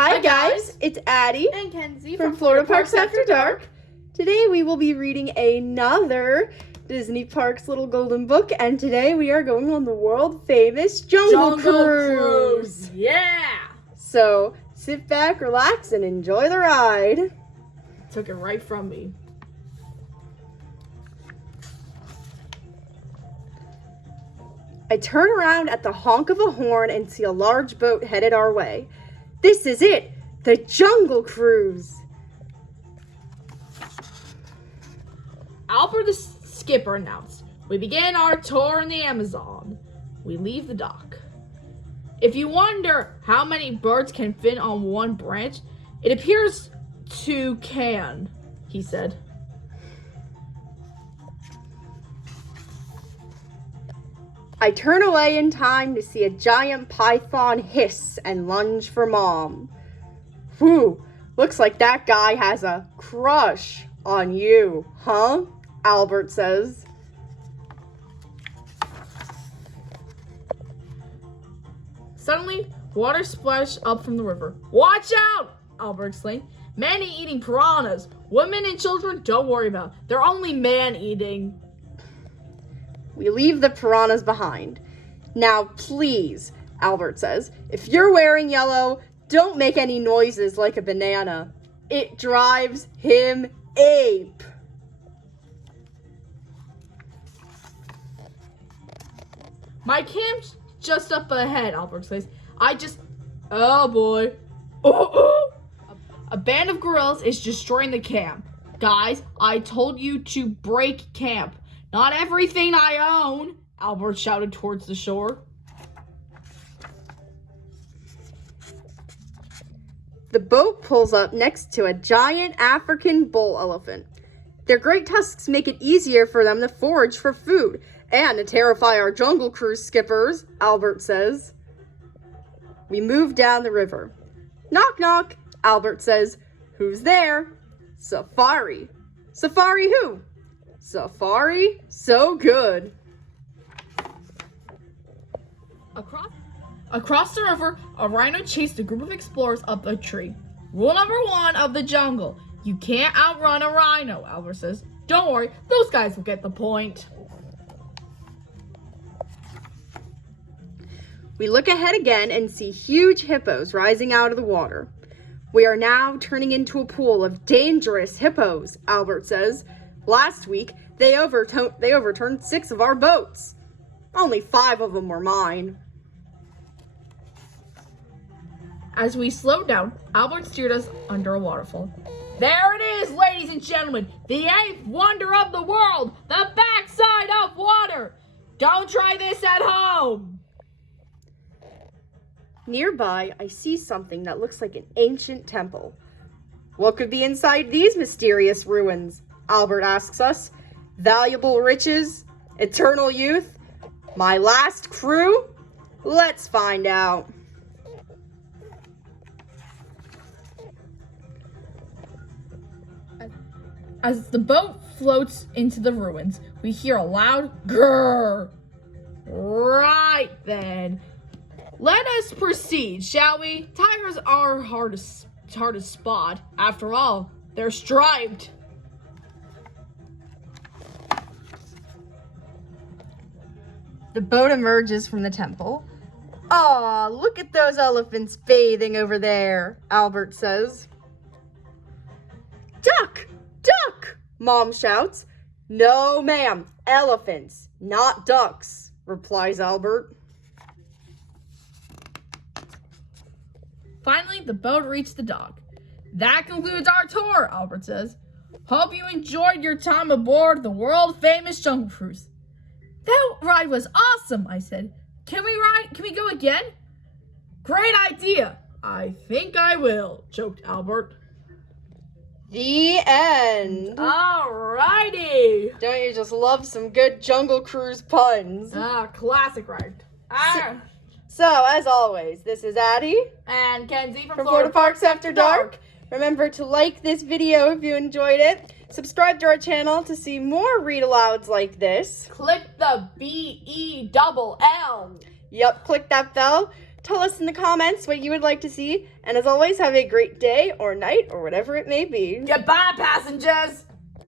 Hi guys, it's Addie and Kenzie from Florida Parks After Dark. Today we will be reading another Disney Parks Little Golden Book, and today we are going on the world famous Jungle Cruise. Yeah! So sit back, relax, and enjoy the ride. Took it right from me. I turn around at the honk of a horn and see a large boat headed our way. This is it, the Jungle Cruise. Albert the skipper announced, "We begin our tour in the Amazon." We leave the dock. If you wonder how many birds can fit on one branch, it appears to can, he said. I turn away in time to see a giant python hiss and lunge for Mom. Whew, looks like that guy has a crush on you, huh? Albert says. Suddenly, water splashed up from the river. "Watch out!" Albert exclaimed. "Man-eating piranhas. Women and children, don't worry about. They're only man-eating." We leave the piranhas behind. Now, please, Albert says, if you're wearing yellow, don't make any noises like a banana. It drives him ape. "My camp's just up ahead," Albert says. Oh boy. Oh. A band of gorillas is destroying the camp. "Guys, I told you to break camp. Not everything I own," Albert shouted towards the shore. The boat pulls up next to a giant African bull elephant. Their great tusks make it easier for them to forage for food and to terrify our Jungle Cruise skippers, Albert says. We move down the river. Knock, knock, Albert says. Who's there? Safari. Safari who? Safari So Good. Across the river, a rhino chased a group of explorers up a tree. "Rule number 1 of the jungle, you can't outrun a rhino," Albert says. "Don't worry, those guys will get the point." We look ahead again and see huge hippos rising out of the water. We are now turning into a pool of dangerous hippos, Albert says. Last week, they overturned 6 of our boats. Only 5 of them were mine. As we slowed down, Albert steered us under a waterfall. "There it is, ladies and gentlemen, the 8th wonder of the world, the backside of water. Don't try this at home." Nearby, I see something that looks like an ancient temple. What could be inside these mysterious ruins? Albert asks us. Valuable riches? Eternal youth? My last crew? Let's find out. As the boat floats into the ruins, we hear a loud grrr. Right then. Let us proceed, shall we? Tigers are hard to spot. After all, they're striped. The boat emerges from the temple. Aw, look at those elephants bathing over there, Albert says. Duck! Duck! Mom shouts. No, ma'am, elephants, not ducks, replies Albert. Finally, the boat reached the dock. "That concludes our tour," Albert says. "Hope you enjoyed your time aboard the world-famous Jungle Cruise." "That ride was awesome," I said. Can we go again?" "Great idea. I think I will," joked Albert. The end. Alrighty. Don't you just love some good Jungle Cruise puns? Classic ride. So, as always, this is Addie And Kenzie from Florida Parks After Dark. Remember to like this video if you enjoyed it. Subscribe to our channel to see more read-alouds like this. Click the BELL. Yep, click that bell Tell us in the comments what you would like to see. And as always, have a great day or night or whatever it may be. Goodbye, passengers!